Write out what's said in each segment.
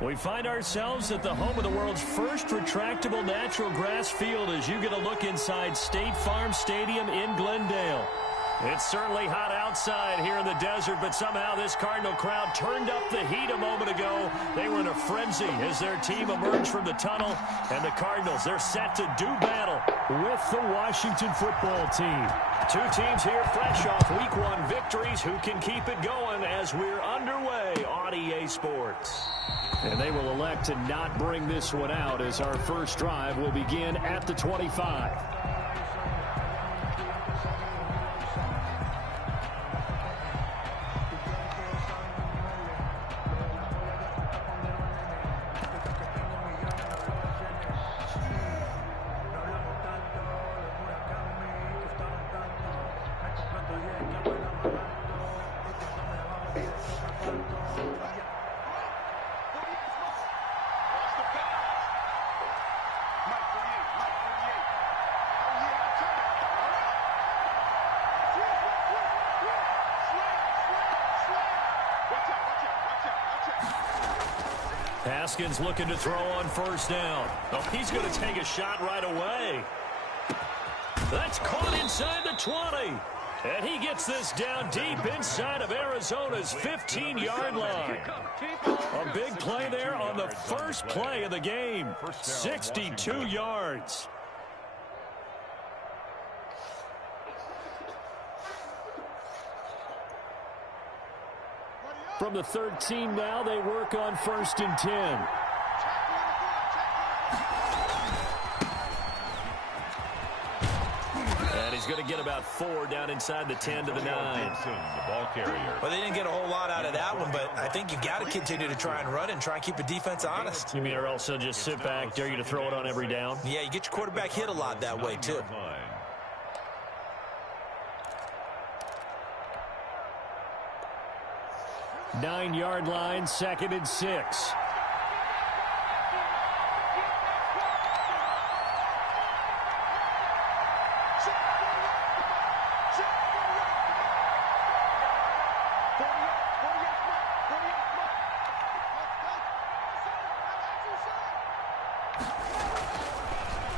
We find ourselves at the home of the world's first retractable natural grass field as you get a look inside State Farm Stadium in Glendale. It's certainly hot outside here in the desert, but somehow this Cardinal crowd turned up the heat a moment ago. They were in a frenzy as their team emerged from the tunnel, and the Cardinals, they're set to do battle with the Washington football team. Two teams here fresh off Week 1 victories. Who can keep it going as we're underway on EA Sports? And they will elect to not bring this one out as our first drive will begin at the 25. Haskins looking to throw on first down. Oh, he's going to take a shot right away. That's caught inside the 20. And he gets this down deep inside of Arizona's 15-yard line. A big play there on the first play of the game. 62 yards. From the 13 now, they work on 1st and 10. And he's going to get about 4 down inside the 10 to the 9. The ball carrier. Well, they didn't get a whole lot out of that one, but I think you got to continue to try and run and try and keep the defense honest. You mean or else they'll just sit back, dare you to throw it on every down? Yeah, you get your quarterback hit a lot that way, too. 9-yard line, 2nd and 6.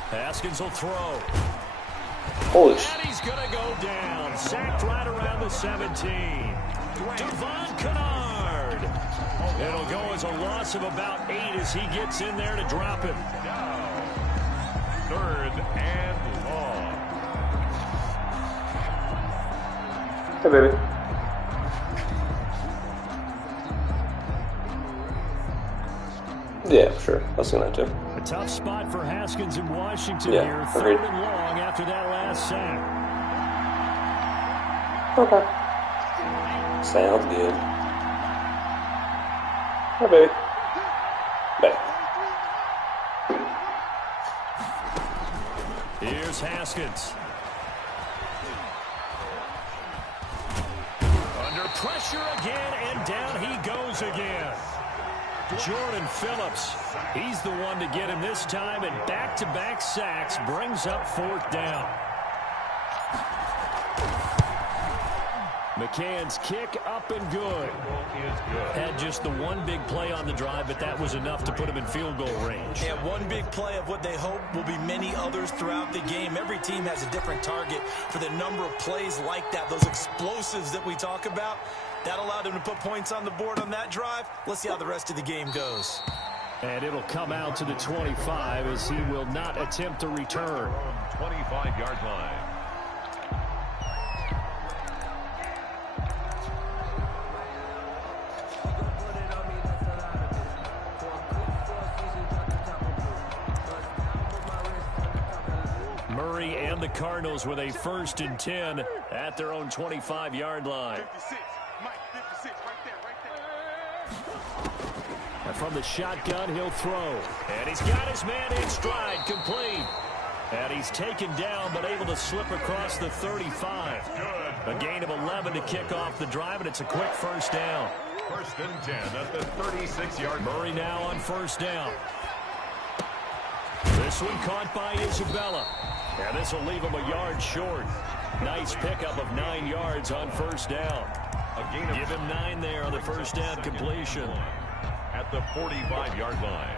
Haskins will throw. Holy shit. And he's going to go down. Sacked right around the 17. Devon Kennard. It'll go as a loss of about 8 as he gets in there to drop him. 3rd and long. Hey, baby. Yeah, sure. I was going to. A tough spot for Haskins in Washington Yeah, here. agreed. 3rd and long after that last sack. Okay. Sounds good. Hi, baby. Bye. Here's Haskins. Under pressure again, and down he goes again. Jordan Phillips, he's the one to get him this time, and back-to-back sacks brings up 4th down. McCann's kick up and good. Had just the one big play on the drive, but that was enough to put him in field goal range. Yeah, one big play of what they hope will be many others throughout the game. Every team has a different target for the number of plays like that, those explosives that we talk about. That allowed him to put points on the board on that drive. Let's see how the rest of the game goes. And it'll come out to the 25 as he will not attempt to return. 25-yard line. Murray and the Cardinals with a 1st and 10 at their own 25-yard line. 56. Mike, 56, right there. And from the shotgun, he'll throw. And he's got his man in stride, complete. And he's taken down, but able to slip across the 35. A gain of 11 to kick off the drive, and it's a quick 1st down. 1st and 10 at the 36-yard line. Murray now on 1st down. This one caught by Isabella. And this will leave him a yard short. Nice pickup of 9 yards on 1st down. Give him 9 there on the 1st down completion. at the 45-yard line.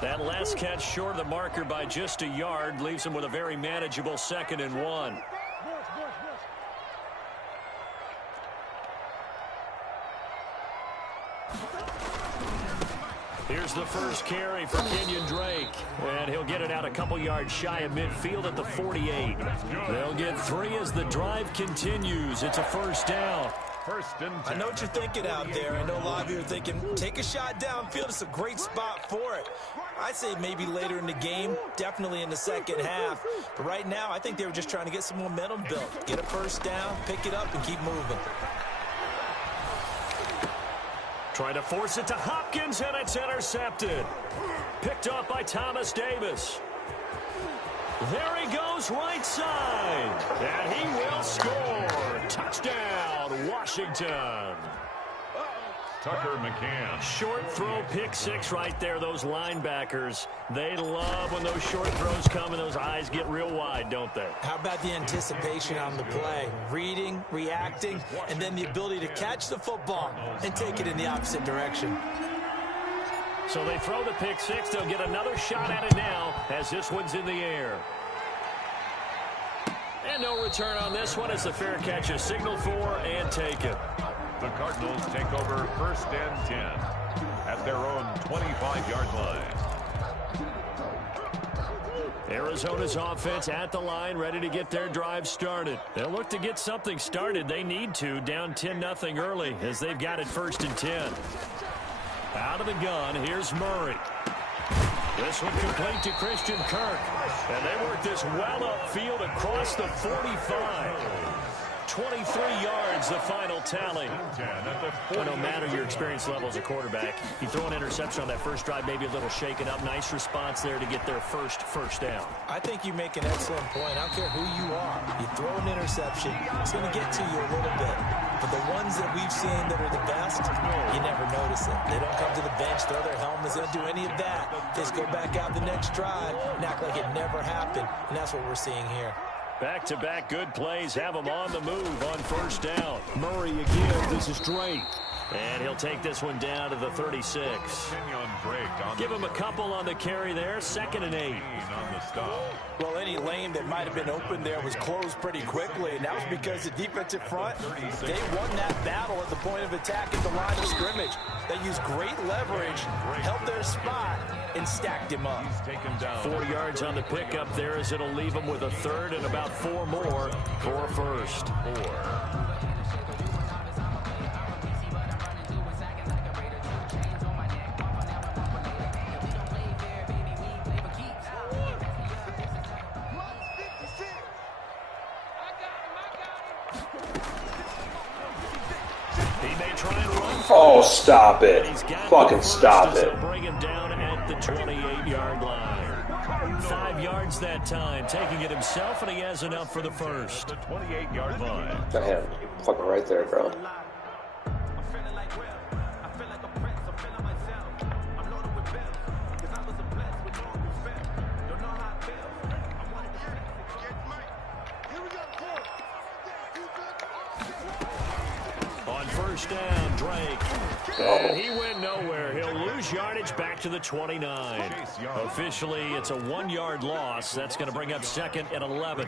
That last catch short of the marker by just a yard leaves him with a very manageable 2nd and 1. Here's the first carry for Kenyon Drake, and he'll get it out a couple yards shy of midfield at the 48. They'll get 3 as the drive continues. It's a first down. First and 10. I know what you're thinking out there. I know a lot of you are thinking, take a shot downfield. It's a great spot for it. I say maybe later in the game, definitely in the second half. But right now, I think they were just trying to get some momentum built. Get a first down, pick it up, and keep moving. Trying to force it to Hopkins, and it's intercepted. Picked up by Thomas Davis. There he goes, right side. And he will score. Touchdown, Washington. Tucker McCann. Short throw, pick 6 right there. Those linebackers, they love when those short throws come and those eyes get real wide, don't they? How about the anticipation on the play? Reading, reacting, and then the ability to catch the football and take it in the opposite direction. So they throw the pick 6. They'll get another shot at it now as this one's in the air. And no return on this one as the fair catch is signaled for and taken. The Cardinals take over first and 10 at their own 25-yard line. Arizona's offense at the line, ready to get their drive started. They'll look to get something started. They need to, down 10-0 early as they've got it first and 10. Out of the gun, here's Murray. This one complete to Christian Kirk. And they work this well upfield across the 45. 23 yards, the final tally. Well, no matter your experience level as a quarterback, you throw an interception on that first drive, maybe a little shaken up. Nice response there to get their first down. I think you make an excellent point. I don't care who you are. You throw an interception, it's going to get to you a little bit. But the ones that we've seen that are the best, you never notice it. They don't come to the bench, throw their helmets, they don't do any of that. They just go back out the next drive and act like it never happened. And that's what we're seeing here. Back-to-back good plays have him on the move on first down. Murray again. This is Drake. And he'll take this one down to the 36. Give him a couple on the carry there. 2nd and 8. On the stop. Well, any lane that might have been open there was closed pretty quickly, and that was because the defensive front, they won that battle at the point of attack at the line of scrimmage. They used great leverage, held their spot, and stacked him up. 4 yards on the pickup there as it'll leave him with a 3rd and about 4 more for a first. Oh, stop it. Fucking stop it. Bring him down at the 28-yard line. 5 yards that time, taking it himself, and he has enough for the first. The 28-yard line. Got him. Fucking right there, bro. First down, Drake. And he went nowhere. He'll lose yardage back to the 29. Officially, it's a 1-yard loss. That's going to bring up 2nd and 11.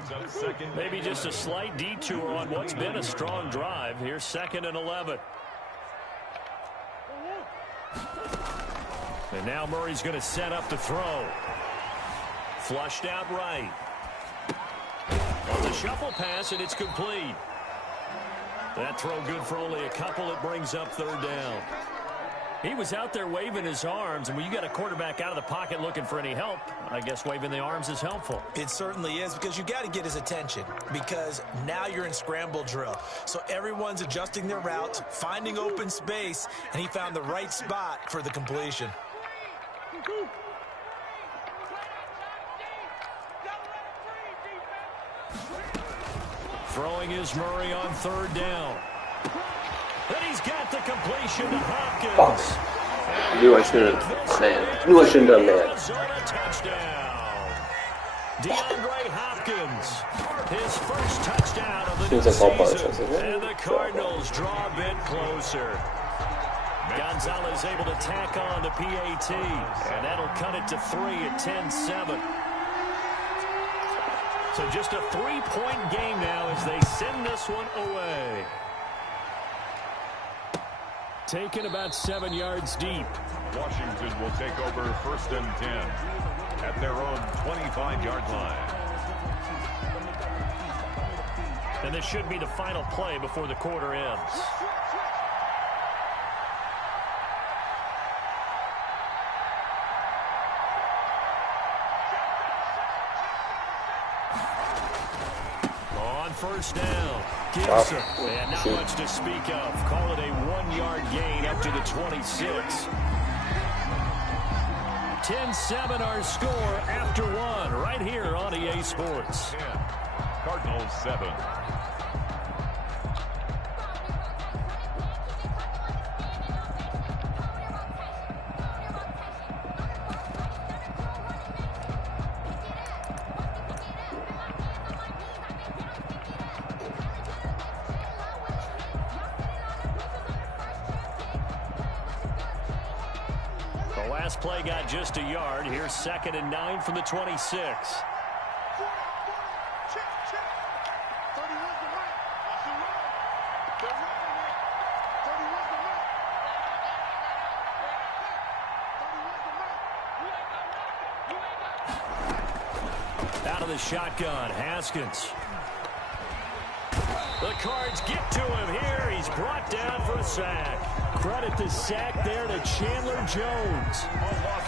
Maybe just a slight detour on what's been a strong drive. Here's 2nd and 11. And now Murray's going to set up to throw. Flushed out right. On the shuffle pass, and it's complete. That throw good for only a couple. It brings up 3rd down. He was out there waving his arms, and when you got a quarterback out of the pocket looking for any help, I guess waving the arms is helpful. It certainly is, because you got to get his attention, because now you're in scramble drill. So everyone's adjusting their routes, finding open space, and he found the right spot for the completion. Throwing is Murray on 3rd down. And he's got the completion to Hopkins. Fuck. Knew I shouldn't have done that. Touchdown. DeAndre Hopkins, his first touchdown of the new Seems like all season, parts. and the Cardinals draw a bit closer. Gonzalez able to tack on the PAT, and that'll cut it to 3 at 10-7. So just a 3-point game now as they send this one away. Taken about 7 yards deep. Washington will take over 1st and 10 at their own 25-yard line. And this should be the final play before the quarter ends. On first down, Gibson. And not much to speak of. Call it a 1-yard gain up to the 26. 10-7 our score after 1 right here on EA Sports. 10, Cardinals 7. Last play got just a yard. Here's 2nd and 9 from the 26. Out of the shotgun, Haskins. The Cards get to him here. He's brought down for a sack. Credit the sack there to Chandler Jones.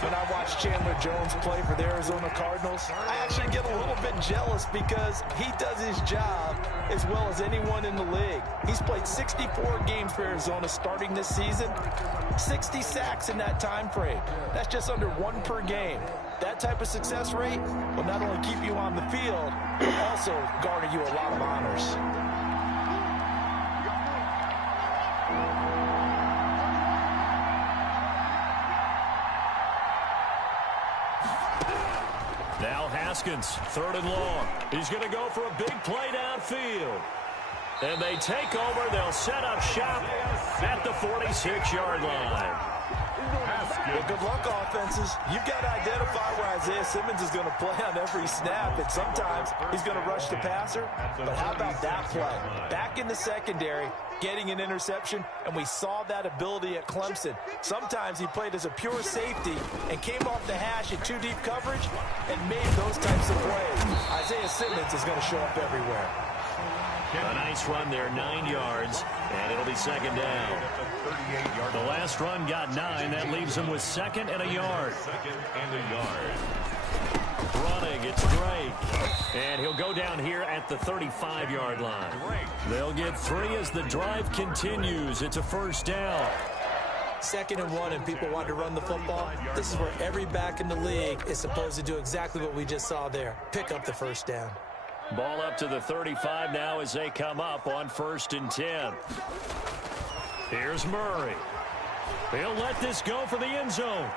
When I watch Chandler Jones play for the Arizona Cardinals, I actually get a little bit jealous because he does his job as well as anyone in the league. He's played 64 games for Arizona starting this season, 60 sacks in that time frame. That's just under 1 per game. That type of success rate will not only keep you on the field, but also garner you a lot of honors. Now Haskins, 3rd and long. He's going to go for a big play downfield. And they take over. They'll set up shop at the 46-yard line. Well, good luck, offenses. You've got to identify where Isaiah Simmons is going to play on every snap, and sometimes he's going to rush the passer. But how about that play? Back in the secondary, getting an interception, and we saw that ability at Clemson. Sometimes he played as a pure safety and came off the hash in 2 deep coverage and made those types of plays. Isaiah Simmons is going to show up everywhere. A nice run there, 9 yards, and it'll be 2nd down. The last run got 9. That leaves him with 2nd and a yard. 2nd and a yard. Running, it's Drake. And he'll go down here at the 35-yard line. They'll get 3 as the drive continues. It's a 1st down. 2nd and 1, and people want to run the football. This is where every back in the league is supposed to do exactly what we just saw there. Pick up the 1st down. Ball up to the 35 now as they come up on 1st and 10. Here's Murray. He'll let this go for the end zone.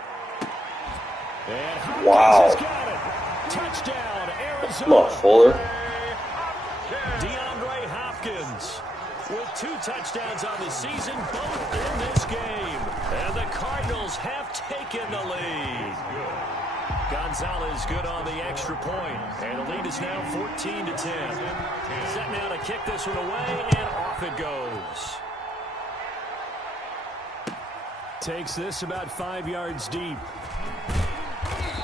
And Hopkins has got it. Touchdown, Arizona. Come on, Fuller. DeAndre Hopkins with 2 touchdowns on the season, both in this game. And the Cardinals have taken the lead. Gonzalez good on the extra point. And the lead is now 14-10. Set now to kick this one away, and off it goes. Takes this about 5 yards deep.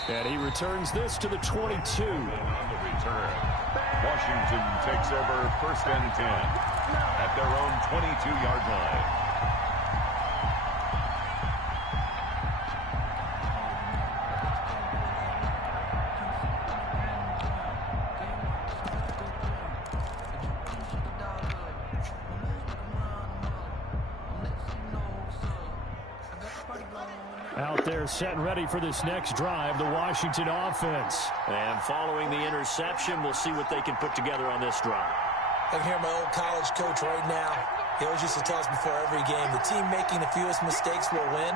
And he returns this to the 22. On the return, Washington takes over 1st and 10 at their own 22-yard line. Out there set and ready for this next drive, the Washington offense. And following the interception, we'll see what they can put together on this drive. I can hear my old college coach right now. He always used to tell us before every game, the team making the fewest mistakes will win.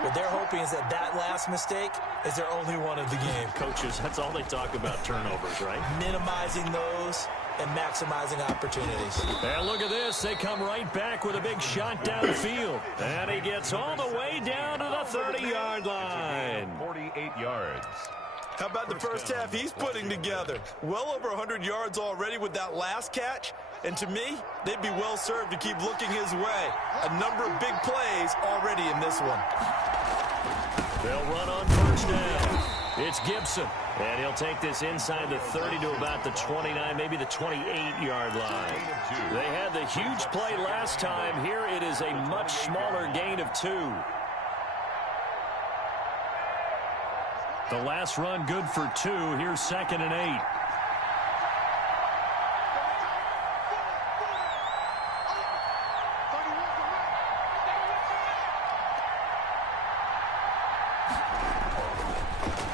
What they're hoping is that that last mistake is their only one of the game. Coaches, that's all they talk about, turnovers, right? Minimizing those and maximizing opportunities. And look at this. They come right back with a big shot downfield. And he gets all the way down to the 30-yard line. 48 yards. How about the first half he's putting together? Well over 100 yards already with that last catch. And to me, they'd be well served to keep looking his way. A number of big plays already in this one. They'll run on first down. It's Gibson. And he'll take this inside the 30 to about the 29, maybe the 28-yard line. They had the huge play last time. Here it is a much smaller gain of 2. The last run good for 2. Here's 2nd and 8.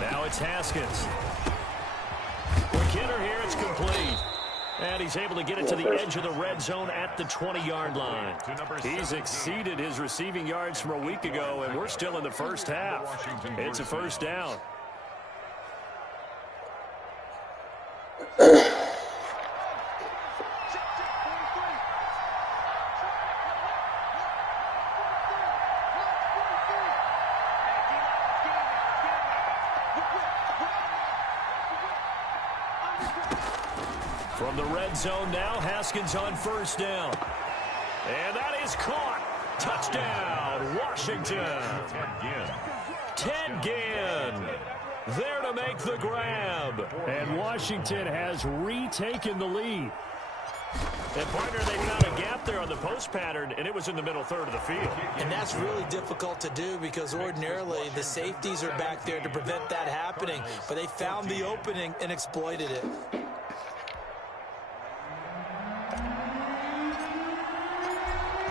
Now it's Haskins. McKinnon here, it's complete. And he's able to get it to the edge of the red zone at the 20-yard line. He's exceeded his receiving yards from a week ago, and we're still in the first half. It's a first down. From the red zone now, Haskins on first down. And that is caught. Touchdown, Washington. Ted Ginn there to make the grab. And Washington has retaken the lead. And, partner, they found a gap there on the post pattern, and it was in the middle third of the field. And that's really difficult to do because ordinarily the safeties are back there to prevent that happening. But they found the opening and exploited it.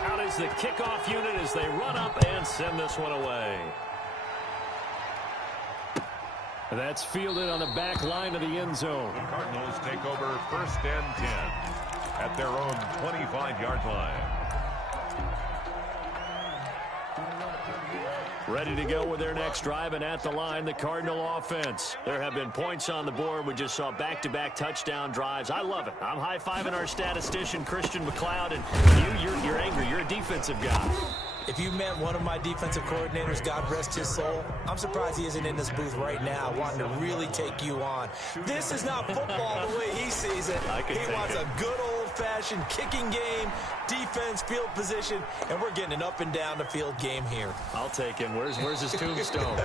Out is the kickoff unit as they run up and send this one away. That's fielded on the back line of the end zone. The Cardinals take over 1st and 10 at their own 25-yard line. Ready to go with their next drive, and at the line, the Cardinal offense. There have been points on the board. We just saw back-to-back touchdown drives. I love it. I'm high-fiving our statistician, Christian McLeod, and you're angry. You're a defensive guy. If you met one of my defensive coordinators, God rest his soul, I'm surprised he isn't in this booth right now wanting to really take you on. This is not football the way he sees it. He wants a good old-fashioned kicking game, defense, field position, and we're getting an up-and-down-the-field game here. I'll take him. Where's his tombstone?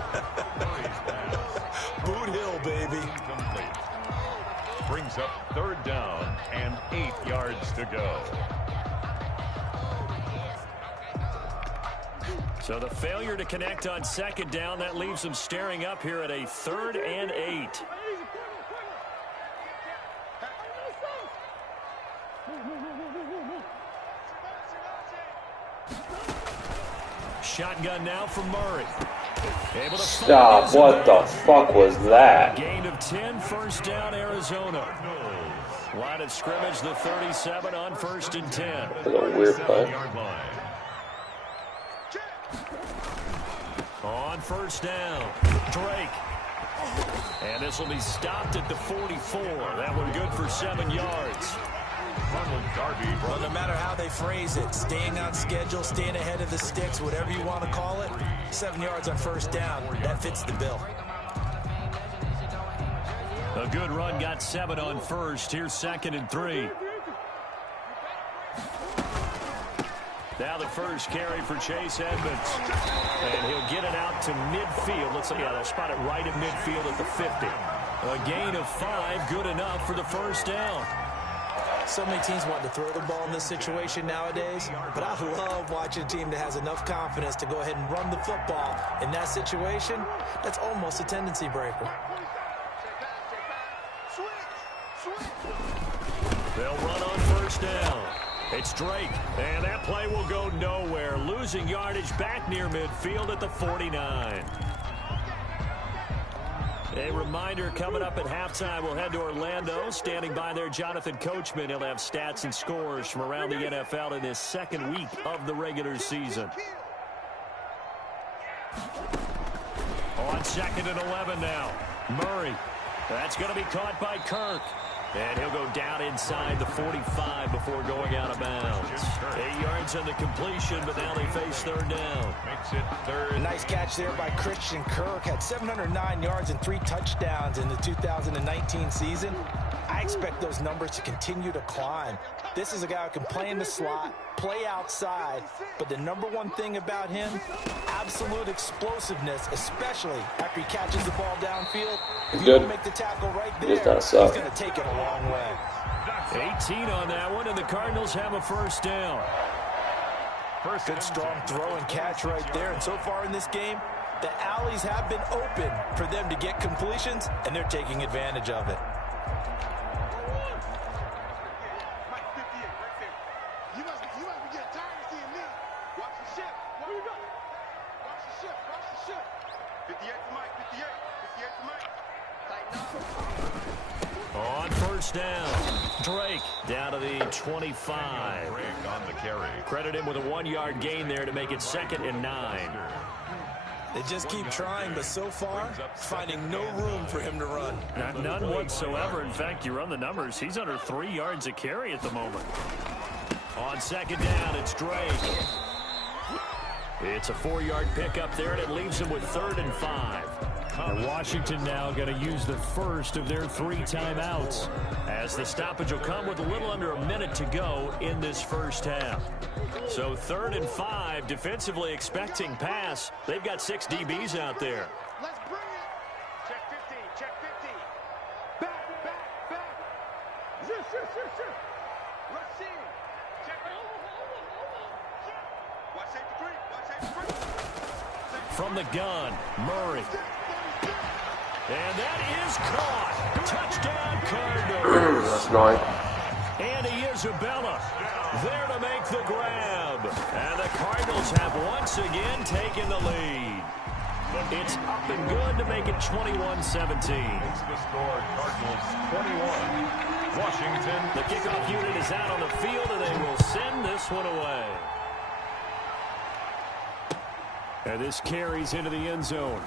Boot Hill, baby. Brings up 3rd down and 8 yards to go. So the failure to connect on 2nd down, that leaves them staring up here at a 3rd and 8. Shotgun now from Murray. Able to Stop. What the fuck was that? Gain of 10, 1st down, Arizona. Line of scrimmage, the 37 on 1st and 10. That's a weird play. On 1st down, Drake. And this will be stopped at the 44. That one good for 7 yards. Well, no matter how they phrase it, staying on schedule, staying ahead of the sticks, whatever you want to call it, 7 yards on 1st down, that fits the bill. A good run, got 7 on 1st. Here's 2nd and 3. Now the first carry for Chase Edmonds. And he'll get it out to midfield. Let's see, yeah, they'll spot it right at midfield at the 50. A gain of 5, good enough for the 1st down. So many teams want to throw the ball in this situation nowadays, but I love watching a team that has enough confidence to go ahead and run the football. In that situation, that's almost a tendency breaker. They'll run on 1st down. It's Drake, and that play will go nowhere. Losing yardage back near midfield at the 49. A reminder, coming up at halftime, we'll head to Orlando. Standing by there, Jonathan Coachman. He'll have stats and scores from around the NFL in his 2nd week of the regular season. On 2nd and 11 now. Murray. That's going to be caught by Kirk. And he'll go down inside the 45 before going out of bounds. 8 yards on the completion, but now they face third down. Makes it third. Nice catch there by Christian Kirk. Had 709 yards and 3 touchdowns in the 2019 season. I expect those numbers to continue to climb. This is a guy who can play in the slot, play outside, but the number one thing about him, absolute explosiveness, especially after he catches the ball downfield. If you don't make the tackle right there, he's going to take it a long way. 18 on that one, and the Cardinals have a first down. Good strong throw and catch right there. And so far in this game, the alleys have been open for them to get completions, and they're taking advantage of it. On first down, Drake down to the 25. On the carry. Credit him with a 1-yard gain there to make it 2nd and 9. They just keep trying, but so far, finding no room for him to run. None whatsoever. In fact, you run the numbers, he's under 3 yards a carry at the moment. On 2nd down, it's Drake. It's a 4-yard pickup there, and it leaves him with 3rd and 5. And Washington now going to use the first of their 3 timeouts, as the stoppage will come with a little under a minute to go in this first half. So 3rd and 5, defensively expecting pass. They've got 6 DBs out there. Let's bring it. Check 15, check 15. Back, back, back. Zip. Let's see. Check it. Watch safety 3, watch safety 3. From the gun, Murray. And that is caught. Touchdown, Cardinals. That's nice. Andy Isabella there to make the grab. And the Cardinals have once again taken the lead. It's up and good to make it 21-17. It's the score, Cardinals 21. Washington. The kickoff unit is out on the field, and they will send this one away. And this carries into the end zone.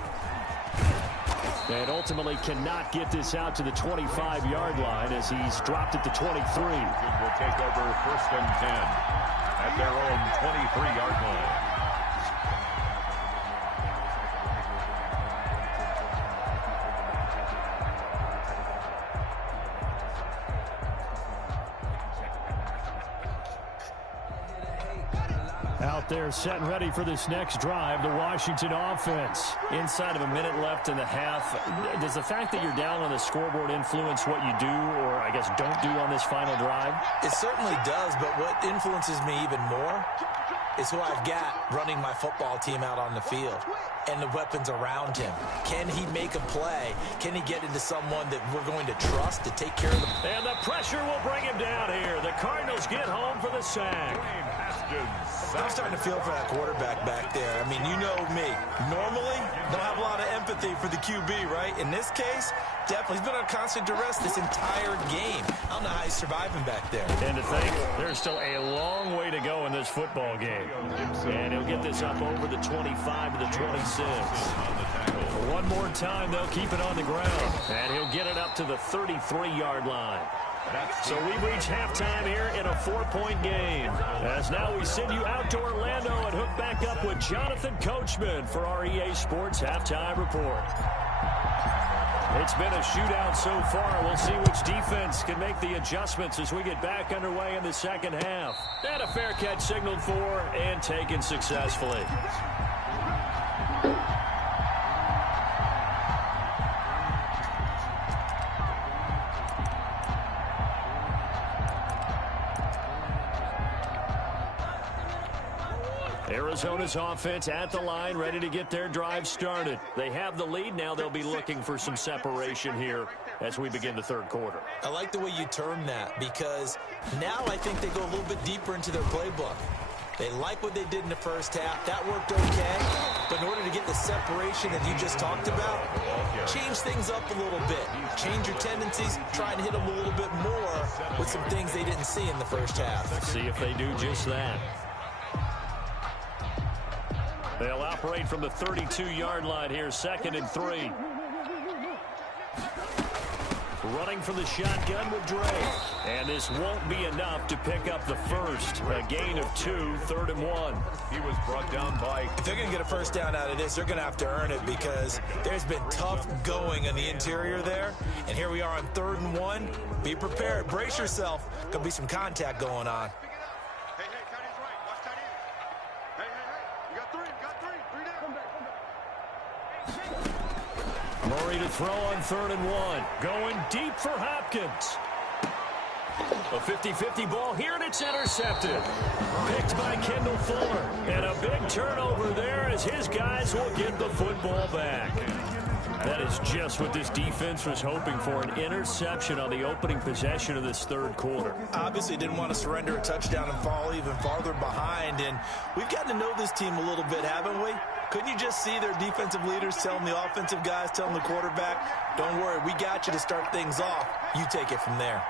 And ultimately cannot get this out to the 25-yard line as he's dropped it to 23. Will take over 1st and 10 at their own 23-yard line. Out there set and ready for this next drive, the Washington offense. Inside of a minute left in the half, does the fact that you're down on the scoreboard influence what you do, or I guess don't do on this final drive? It certainly does, but what influences me even more is who I've got running my football team out on the field and the weapons around him. Can he make a play? Can he get into someone that we're going to trust to take care of them? And the pressure will bring him down here. The Cardinals get home for the sack. I'm starting to feel for that quarterback back there. I mean, you know me. Normally, don't have a lot of empathy for the QB, right? In this case, definitely. He's been on constant duress this entire game. I don't know how he's surviving back there. And to think, there's still a long way to go in this football game. And he'll get this up over the 25 to the 26. One more time, they'll keep it on the ground. And he'll get it up to the 33-yard line. So we reach halftime here in a 4-point game. As now we send you out to Orlando and hook back up with Jonathan Coachman for our EA Sports Halftime Report. It's been a shootout so far. We'll see which defense can make the adjustments as we get back underway in the second half. And a fair catch signaled for and taken successfully. Arizona's offense at the line, ready to get their drive started. They have the lead. Now they'll be looking for some separation here as we begin the third quarter. I like the way you term that, because now I think they go a little bit deeper into their playbook. They like what they did in the first half. That worked okay. But in order to get the separation that you just talked about, change things up a little bit. Change your tendencies. Try and hit them a little bit more with some things they didn't see in the first half. See if they do just that. They'll operate from the 32-yard line here, 2nd and 3. Running from the shotgun with Dre. And this won't be enough to pick up the first. A gain of 2, 3rd and 1. He was brought down by... If they're going to get a first down out of this, they're going to have to earn it because there's been tough going in the interior there. And here we are on 3rd and 1. Be prepared. Brace yourself. Going to be some contact going on. Hey, tight end's right. Watch tight ends. Hey. You got 3. Three down. Come back. Murray to throw on 3rd and 1. Going deep for Hopkins. A 50-50 ball here, and it's intercepted. Picked by Kendall Fuller. And a big turnover there as his guys will get the football back. That is just what this defense was hoping for, an interception on the opening possession of this 3rd quarter. Obviously didn't want to surrender a touchdown and fall even farther behind. And we've gotten to know this team a little bit, haven't we? Couldn't you just see their defensive leaders telling the offensive guys, telling the quarterback, don't worry, we got you to start things off. You take it from there.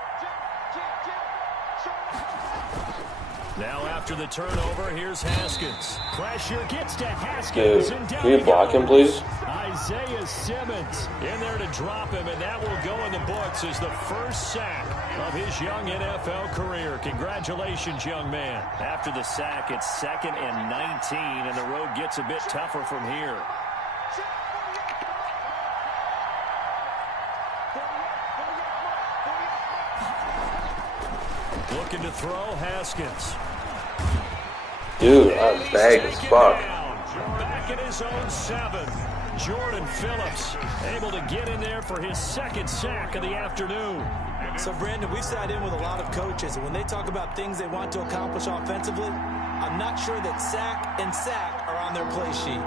Now after the turnover, here's Haskins. Pressure gets to Haskins. Dude, And down can you he block him, goes. please? Isaiah Simmons in there to drop him, and that will go in the books as the first sack of his young NFL career. Congratulations, young man. After the sack, it's 2nd and 19, and the road gets a bit tougher from here. Looking to throw, Haskins. Dude, I'm bagged as fuck. Back at his own 7. Jordan Phillips able to get in there for his 2nd sack of the afternoon. So, Brandon, we've sat in with a lot of coaches, and when they talk about things they want to accomplish offensively, I'm not sure that sack and sack are on their play sheet.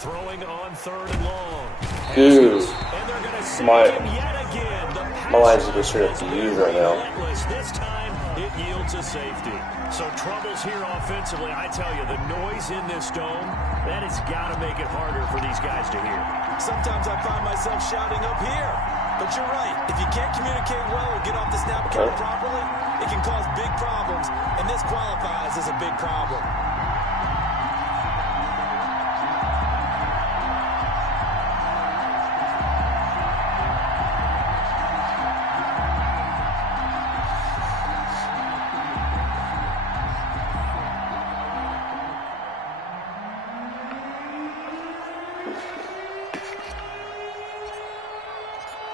Throwing on 3rd and long. Dude, And they're going to see my him yet again. The line's just straight up to use right now. relentless. This time, it yields a safety. So troubles here offensively. I tell you, the noise in this dome, that has got to make it harder for these guys to hear. Sometimes I find myself shouting up here. But you're right. If you can't communicate well or get off the snap count properly, it can cause big problems. And this qualifies as a big problem.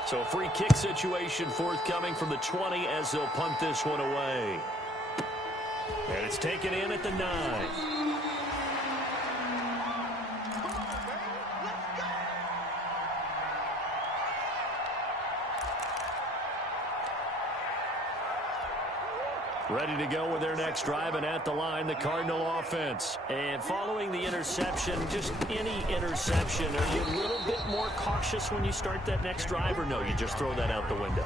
So free kick situation forthcoming from the 20 as they'll punt this one away. And it's taken in at the 9. Ready to go with their next drive, and at the line, the Cardinal offense. And following the interception, just any interception, are you a little bit more cautious when you start that next drive, or no, you just throw that out the window?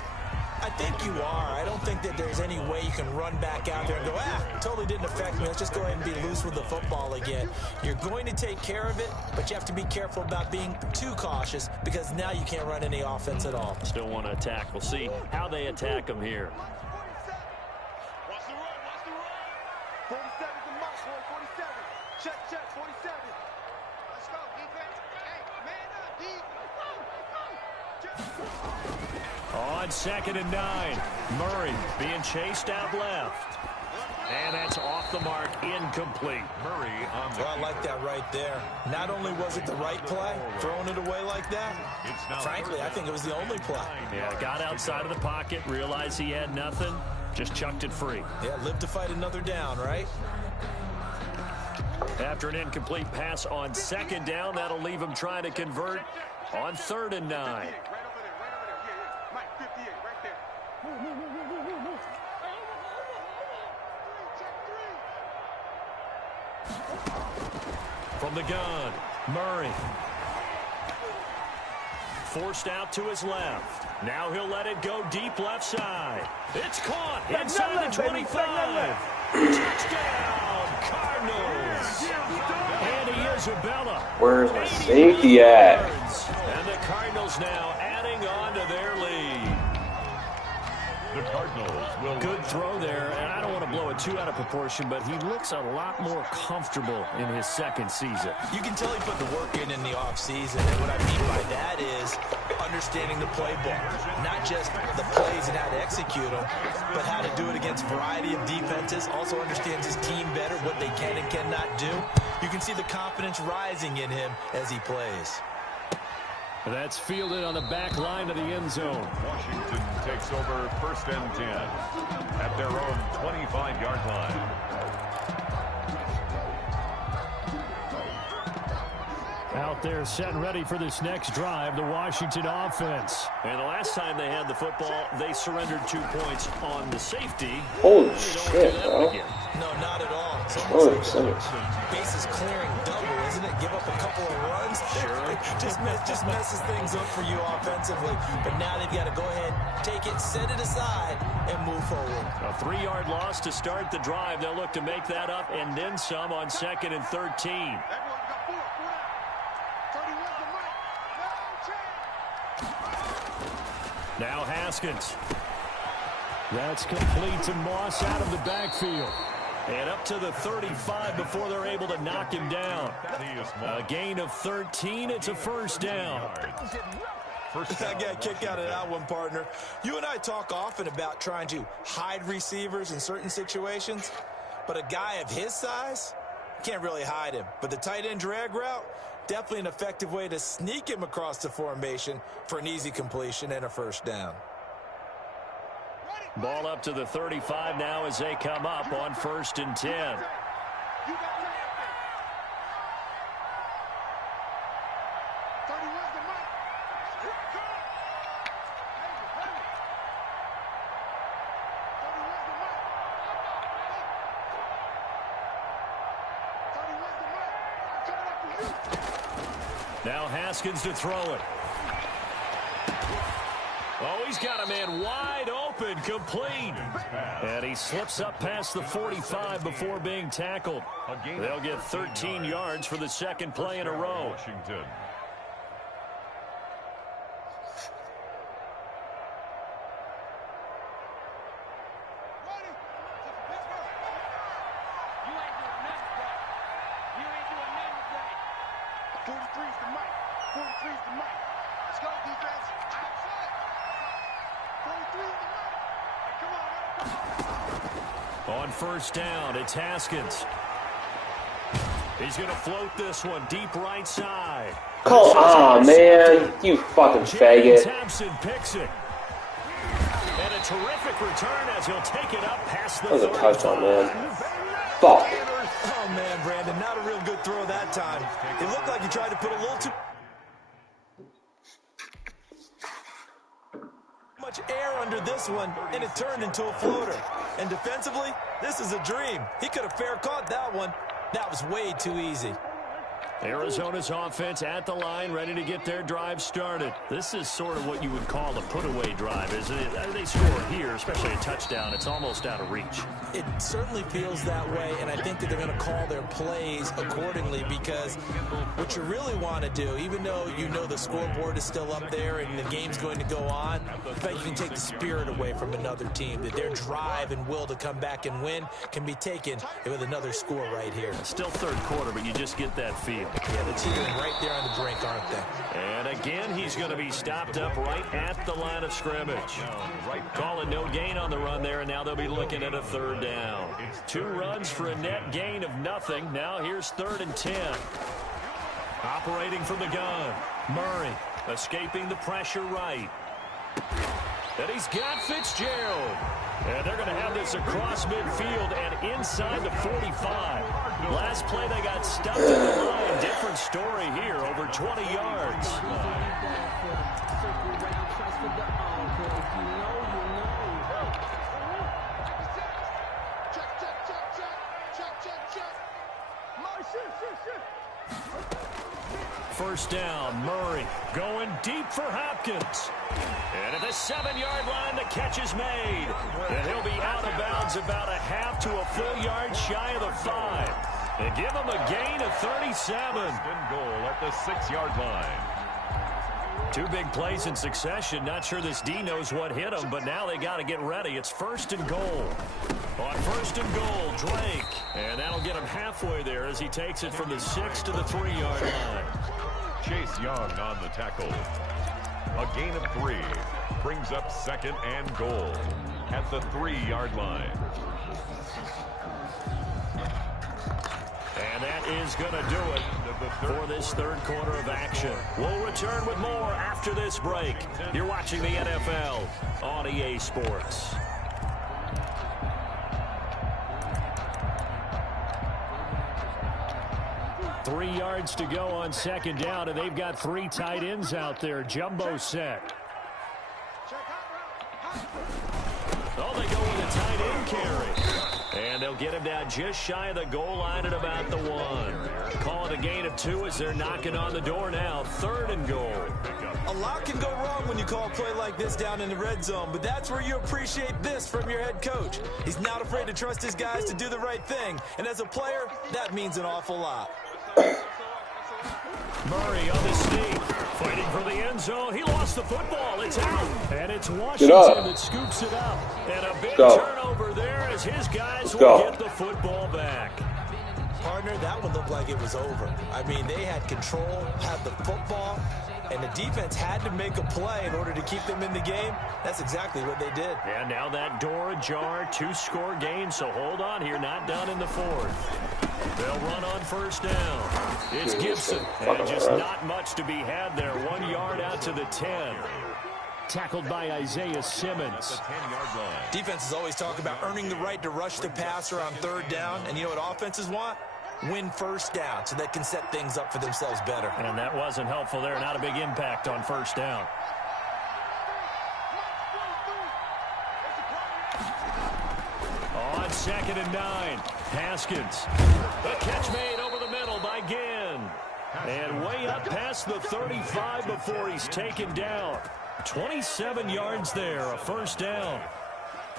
I think you are. I don't think that there's any way you can run back out there and go, totally didn't affect me. Let's just go ahead and be loose with the football again. You're going to take care of it, but you have to be careful about being too cautious because now you can't run any offense at all. Still want to attack. We'll see how they attack them here. 47's a must, boy. 47. Check, 47. Let's go, defense. Hey, man up, On defense. 2nd and 9, Murray being chased out left. And that's off the mark, incomplete. Murray on the... Well, I like that right there. Not only was it the right play, throwing it away like that, frankly, I think it was the only play. Yeah, got outside of the pocket, realized he had nothing, just chucked it free. Yeah, live to fight another down, right? After an incomplete pass on 2nd down, that'll leave him trying to convert on 3rd and 9. Right over there. Yeah. Mike, 58, right there. From the gun, Murray. Forced out to his left. Now he'll let it go deep left side. It's caught inside the 25. Touchdown, Cardinals. And Isabella. Where's my safety at? And the Cardinals now adding on to their lead. The Cardinals will... Good throw there, and I don't want to blow it too out of proportion, but he looks a lot more comfortable in his second season. You can tell he put the work in the offseason, and what I mean by that is understanding the playbook. Not just the plays and how to execute them, but how to do it against a variety of defenses. Also understands his team better, what they can and cannot do. You can see the confidence rising in him as he plays. That's fielded on the back line of the end zone. Washington takes over 1st and 10 at their own 25-yard line. Out there set and ready for this next drive, the Washington offense. And the last time they had the football, they surrendered 2 points on the safety. Holy shit, bro. No, not at all. It's Holy almost shit. bases clearing double, isn't it? Give up a couple of runs. Sure. just messes things up for you offensively. But now they've got to go ahead, take it, set it aside, and move forward. A 3-yard loss to start the drive. They'll look to make that up and then some on 2nd and 13. Now Haskins. That's complete to Moss out of the backfield. And up to the 35 before they're able to knock him down. A gain of 13. It's a first down. I got a kick out of that one, partner. You and I talk often about trying to hide receivers in certain situations. But a guy of his size, can't really hide him. But the tight end drag route, definitely an effective way to sneak him across the formation for an easy completion and a first down. Ball up to the 35 now as they come up on 1st and 10. Now Haskins to throw it. Oh, he's got a man wide open, complete. And he slips up past the 45 before being tackled. They'll get 13 yards for the second play in a row. Washington. On first down, it's Haskins. He's going to float this one deep right side. Come on, man. You fucking faggot. Thompson picks it. And a terrific return as he'll take it up past the That was a 35. touchdown, man. Fuck. Oh, man, Brandon, not a real good throw that time. It looked like he tried to put a little too much air under this one, and it turned into a floater. And defensively, this is a dream. He could have fair caught that one. That was way too easy. Arizona's offense at the line, ready to get their drive started. This is sort of what you would call a put-away drive, isn't it? They score here, especially a touchdown. It's almost out of reach. It certainly feels that way, and I think that they're going to call their plays accordingly, because what you really want to do, even though you know the scoreboard is still up there and the game's going to go on, I bet you can take the spirit away from another team, that their drive and will to come back and win can be taken with another score right here. Still third quarter, but you just get that feel. Yeah, the teetering right there on the brink, aren't they? And again, he's going to be stopped up right at the line of scrimmage. Calling no gain on the run there, and now they'll be looking at a third down. 2 runs for a net gain of nothing. Now here's 3rd and 10. Operating from the gun. Murray escaping the pressure right. And he's got Fitzgerald. And they're going to have this across midfield and inside the 45. Last play, they got stuck at the line. Different story here, over 20 yards. first down. Murray going deep for Hopkins. And at the 7-yard line, the catch is made. And he'll be out of bounds about a half to a full yard shy of the 5. And give him a gain of 37. First and goal at the 6-yard line. 2 big plays in succession. Not sure this D knows what hit him, but now they got to get ready. It's first and goal. On first and goal, Drake. And that'll get him halfway there as he takes it from the 6 to the 3-yard line. Chase Young on the tackle. A gain of 3 brings up second and goal at the 3-yard line. And that is going to do it for this third quarter of action. We'll return with more after this break. You're watching the NFL on EA Sports. Three yards to go on second down, and they've got 3 tight ends out there. Jumbo set. Oh, they go with a tight end carry. And they'll get him down just shy of the goal line at about the 1. Call it a gain of 2 as they're knocking on the door now. Third and goal. A lot can go wrong when you call a play like this down in the red zone, but that's where you appreciate this from your head coach. He's not afraid to trust his guys to do the right thing, and as a player, that means an awful lot. Murray on the sneak, fighting for the end zone. He lost the football. It's out. And it's Washington that scoops it up. And a big turnover there as his guys will get the football back. Partner, that one looked like it was over. I mean, they had control, had the football, and the defense had to make a play in order to keep them in the game. That's exactly what they did. And now that door ajar, 2-score game, so hold on here, not done in the 4th. They'll run on first down. It's Gibson, and just not much to be had there. 1 yard out to the 10. Tackled by Isaiah Simmons. Defenses always talk about earning the right to rush the passer on third down, and you know what offenses want? Win first down so they can set things up for themselves better. And that wasn't helpful there. Not a big impact on first down. On 2nd and 9, Haskins. The catch made over the middle by Ginn. And way up past the 35 before he's taken down. 27 yards there, a first down.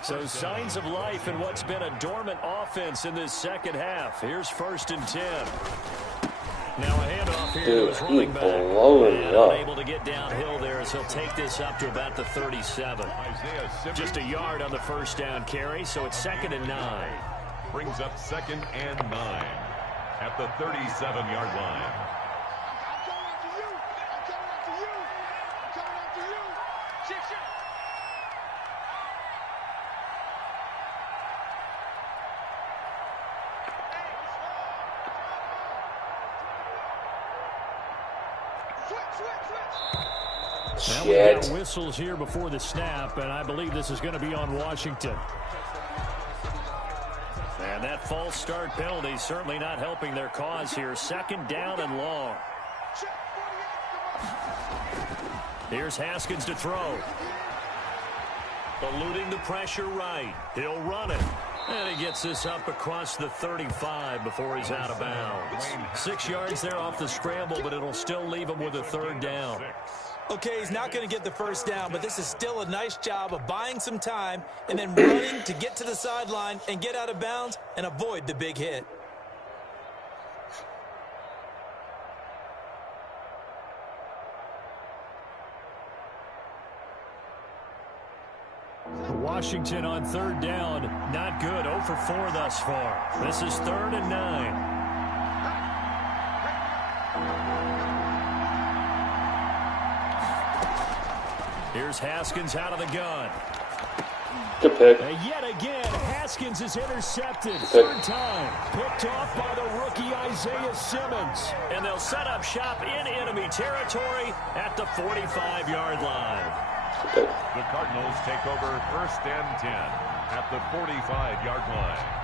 So signs of life in what's been a dormant offense in this second half. Here's 1st and 10. Now a handoff here to his running back. And unable to get downhill there as he'll take this up to about the 37. Just a yard on the first down carry, so it's 2nd and 9. Brings up 2nd and 9 at the 37-yard line. Now we've got whistles here before the snap, and I believe this is going to be on Washington. And that false start penalty certainly not helping their cause here. 2nd down and long. Here's Haskins to throw. Eluding the pressure right. He'll run it. And he gets this up across the 35 before he's out of bounds. 6 yards there off the scramble, but it'll still leave him with a 3rd down. Okay, he's not going to get the first down, but this is still a nice job of buying some time and then running to get to the sideline and get out of bounds and avoid the big hit. Washington on 3rd down, not good. 0 for 4 thus far. This is 3rd and 9. Here's Haskins out of the gun. Good pick. And yet again, Haskins is intercepted. 3rd time. Picked off by the rookie Isaiah Simmons. And they'll set up shop in enemy territory at the 45-yard line. The Cardinals take over 1st and 10 at the 45-yard line.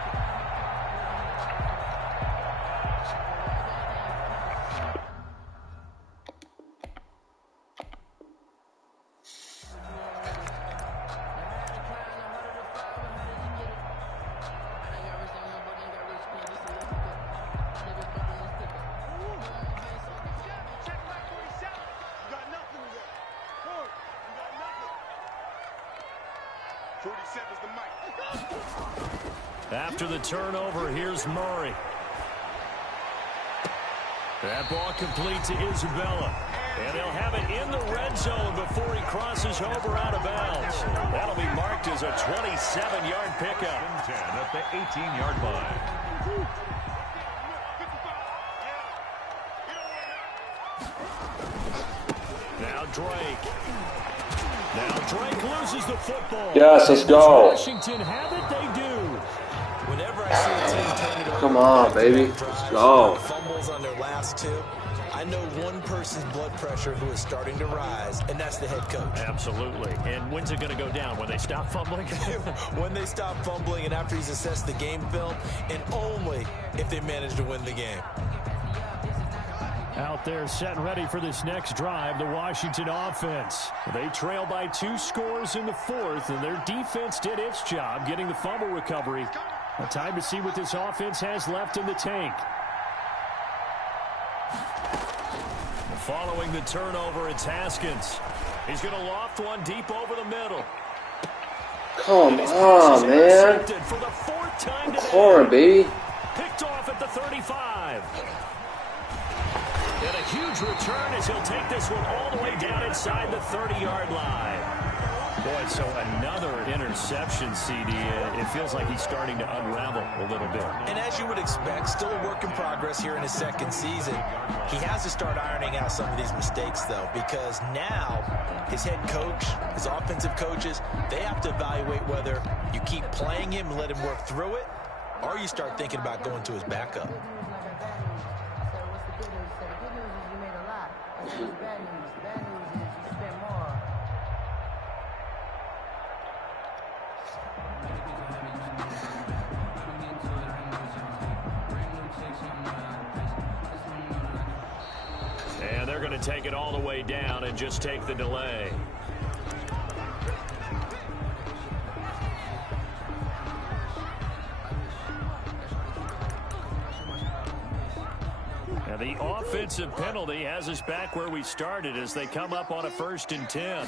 47's the mic. After the turnover, here's Murray. That ball complete to Isabella. And they'll have it in the red zone before he crosses over out of bounds. That'll be marked as a 27-yard pickup. 10 at the 18-yard line. Now Drake. Now Drake loses the football. Yes, let's go. Washington have it, they do. Whenever I see a team turn it over, Come on, baby. Let's go. fumbles on their last two, I know one person's blood pressure who is starting to rise, and that's the head coach. Absolutely. And when's it going to go down? When they stop fumbling? When they stop fumbling and after he's assessed the game film, and only if they manage to win the game. Out there set and ready for this next drive, the Washington offense. They trail by 2 scores in the fourth, and their defense did its job getting the fumble recovery. A time to see what this offense has left in the tank. Following the turnover, it's Haskins. He's going to loft one deep over the middle. Come on, man. For the 4th time today. Come on, baby. Picked off at the 35. And a huge return as he'll take this one all the way down inside the 30-yard line. Boy, so another interception, CD. It feels like he's starting to unravel a little bit. And as you would expect, still a work in progress here in his second season. He has to start ironing out some of these mistakes, though, because now his head coach, his offensive coaches, they have to evaluate whether you keep playing him and let him work through it, or you start thinking about going to his backup. And they're going to take it all the way down and just take the delay. And the offensive penalty has us back where we started as they come up on a 1st and 10.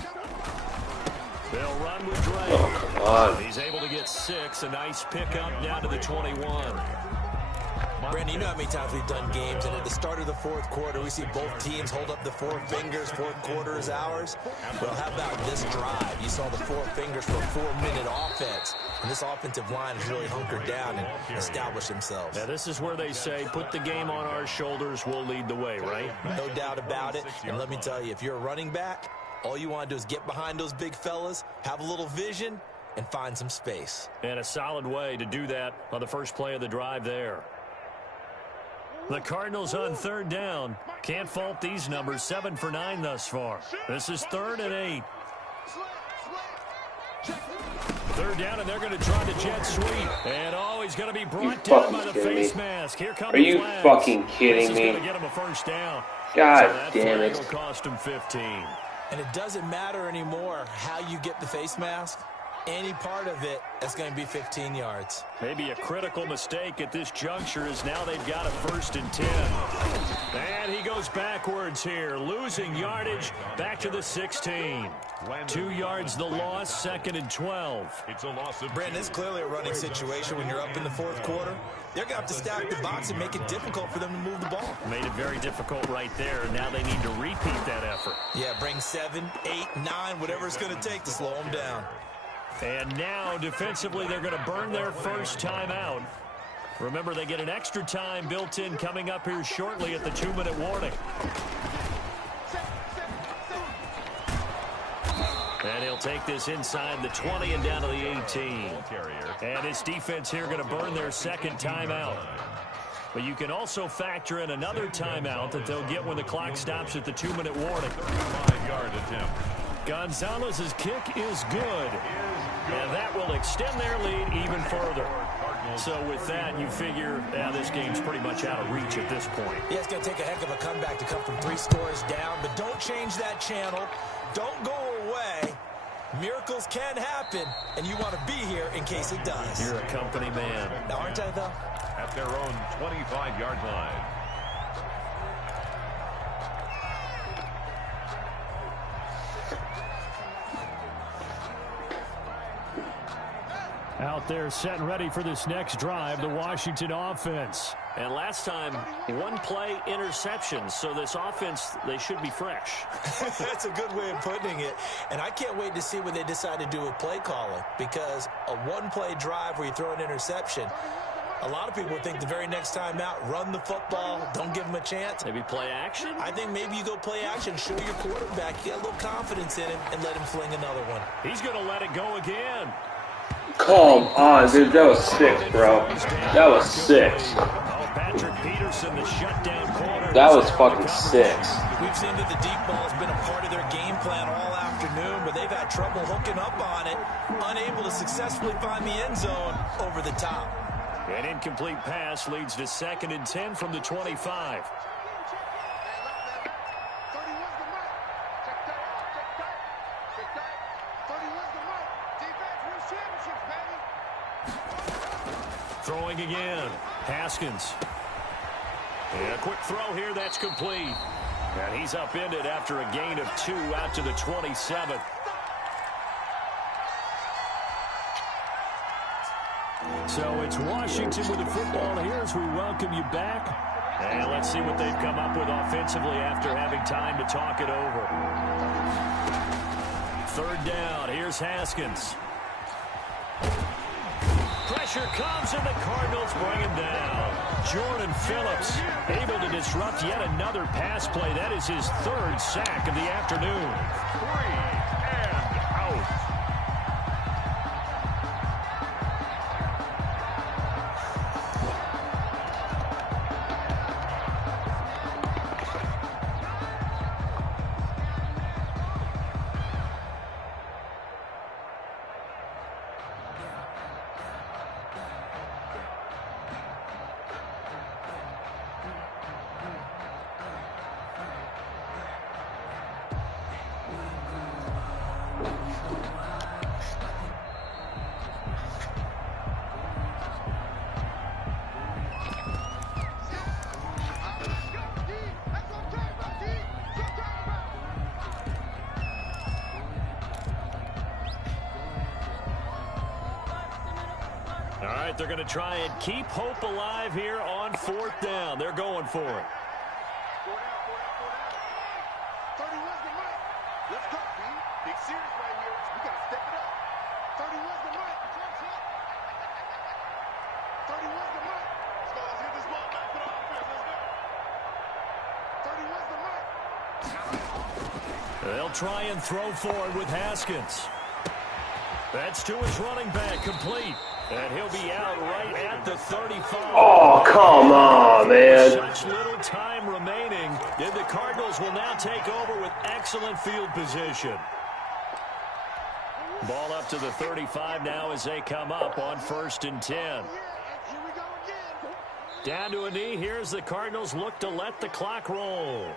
They'll run with Drake. Oh, come on. He's able to get 6. A nice pickup down to the 21. Brandon, you know how many times we've done games, and at the start of the 4th quarter, we see both teams hold up the 4 fingers, 4th quarter is ours. Well, how about this drive? You saw the 4 fingers for a 4-minute offense, and this offensive line has really hunkered down and established themselves. Now, this is where they say, put the game on our shoulders, we'll lead the way, right? No doubt about it, and let me tell you, if you're a running back, all you want to do is get behind those big fellas, have a little vision, and find some space. And a solid way to do that on the first play of the drive there. The Cardinals on 3rd down. Can't fault these numbers. 7 for 9 thus far. This is 3rd and 8. 3rd down, and they're going to try the jet sweep. And he's going to be brought down by the face mask. Here comes the flags. Are you fucking kidding me? This is going to get him a 1st down. God damn it. Will cost him 15. And it doesn't matter anymore how you get the face mask. Any part of it, that's going to be 15 yards. Maybe a critical mistake at this juncture is now they've got a 1st and 10. And he goes backwards here, losing yardage back to the 16. 2 yards the loss, 2nd and 12. It's a loss of Brandon, it's clearly a running situation when you're up in the 4th quarter. They're going to have to stack the box and make it difficult for them to move the ball. Made it very difficult right there. Now they need to repeat that effort. Yeah, bring 7, 8, 9, whatever it's going to take to slow them down. And now, defensively, they're going to burn their 1st timeout. Remember, they get an extra time built in coming up here shortly at the 2-minute warning. And he'll take this inside the 20 and down to the 18. And his defense here going to burn their 2nd timeout. But you can also factor in another timeout that they'll get when the clock stops at the 2-minute warning. 5-yard attempt. Gonzalez's kick is good. And that will extend their lead even further. So with that, you figure this game's pretty much out of reach at this point. Yeah, it's going to take a heck of a comeback to come from 3 scores down. But don't change that channel. Don't go away. Miracles can happen, and you want to be here in case it does. You're a company man. Now, aren't I, though? At their own 25-yard line. out there set and ready for this next drive, the Washington offense. And last time, one play interception. So this offense, they should be fresh. That's a good way of putting it. And I can't wait to see what they decide to do with play calling, because a one-play drive where you throw an interception, a lot of people would think the very next time out, run the football, don't give them a chance. Maybe play action? I think maybe you go play action, show your quarterback, you got a little confidence in him, and let him fling another one. He's going to let it go again. Come on, dude. That was 6, bro. That was 6. Oh, Patrick Peterson, the shutdown corner. That was fucking 6. We've seen that the deep ball has been a part of their game plan all afternoon, but they've had trouble hooking up on it, unable to successfully find the end zone over the top. An incomplete pass leads to 2nd and 10 from the 25. Throwing again. Haskins. And a quick throw here. That's complete. And he's upended after a gain of 2 out to the 27th. So it's Washington with the football here as we welcome you back. And let's see what they've come up with offensively after having time to talk it over. 3rd down. Here's Haskins. Pressure comes and the Cardinals bring him down. Jordan Phillips able to disrupt yet another pass play. That is his 3rd sack of the afternoon. 3 and out. All right, they're going to try and keep hope alive here on 4th down. They're going for it. 31's the mic. Let's go, B. Big series right here. We got to step it up. 31's the mic. 31's the mic. Let's go. Let's hit this ball back. Put on offense. Let's go. 31's the mic. They'll try and throw forward with Haskins. That's to his running back, complete. And he'll be out right at the 35. Oh, come on, man. Such little time remaining, and the Cardinals will now take over with excellent field position. Ball up to the 35 now as they come up on 1st and 10. Here we go again. Down to a knee. Here's the Cardinals look to let the clock roll.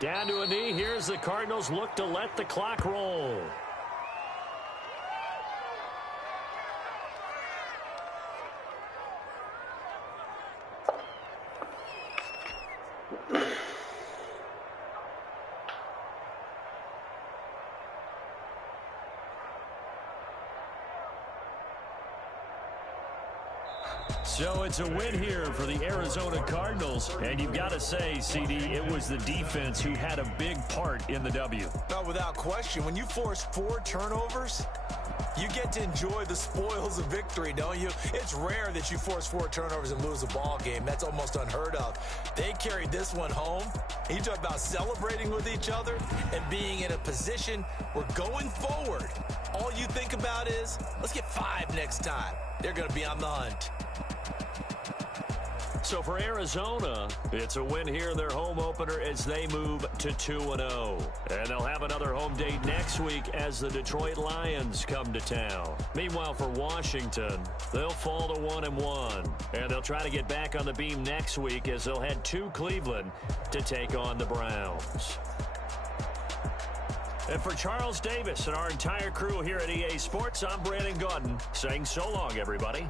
Down to a knee. Here's the Cardinals look to let the clock roll. So it's a win here for the Arizona Cardinals. And you've got to say, CD, it was the defense who had a big part in the W. No, without question. When you force 4 turnovers, you get to enjoy the spoils of victory, don't you? It's rare that you force 4 turnovers and lose a ball game. That's almost unheard of. They carried this one home. You talk about celebrating with each other and being in a position where going forward, all you think about is, let's get 5 next time. They're going to be on the hunt. So for Arizona, it's a win here in their home opener as they move to 2-0. And they'll have another home date next week as the Detroit Lions come to town. Meanwhile, for Washington, they'll fall to 1-1. And they'll try to get back on the beam next week as they'll head to Cleveland to take on the Browns. And for Charles Davis and our entire crew here at EA Sports, I'm Brandon Gaudin saying so long, everybody.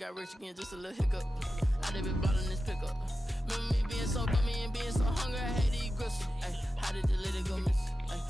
Got rich again, just a little hiccup. I done been ballin' this pickup. Remember me being so bummy and being so hungry, I had to eat gristle. Ay, how did you let it go miss? Ay,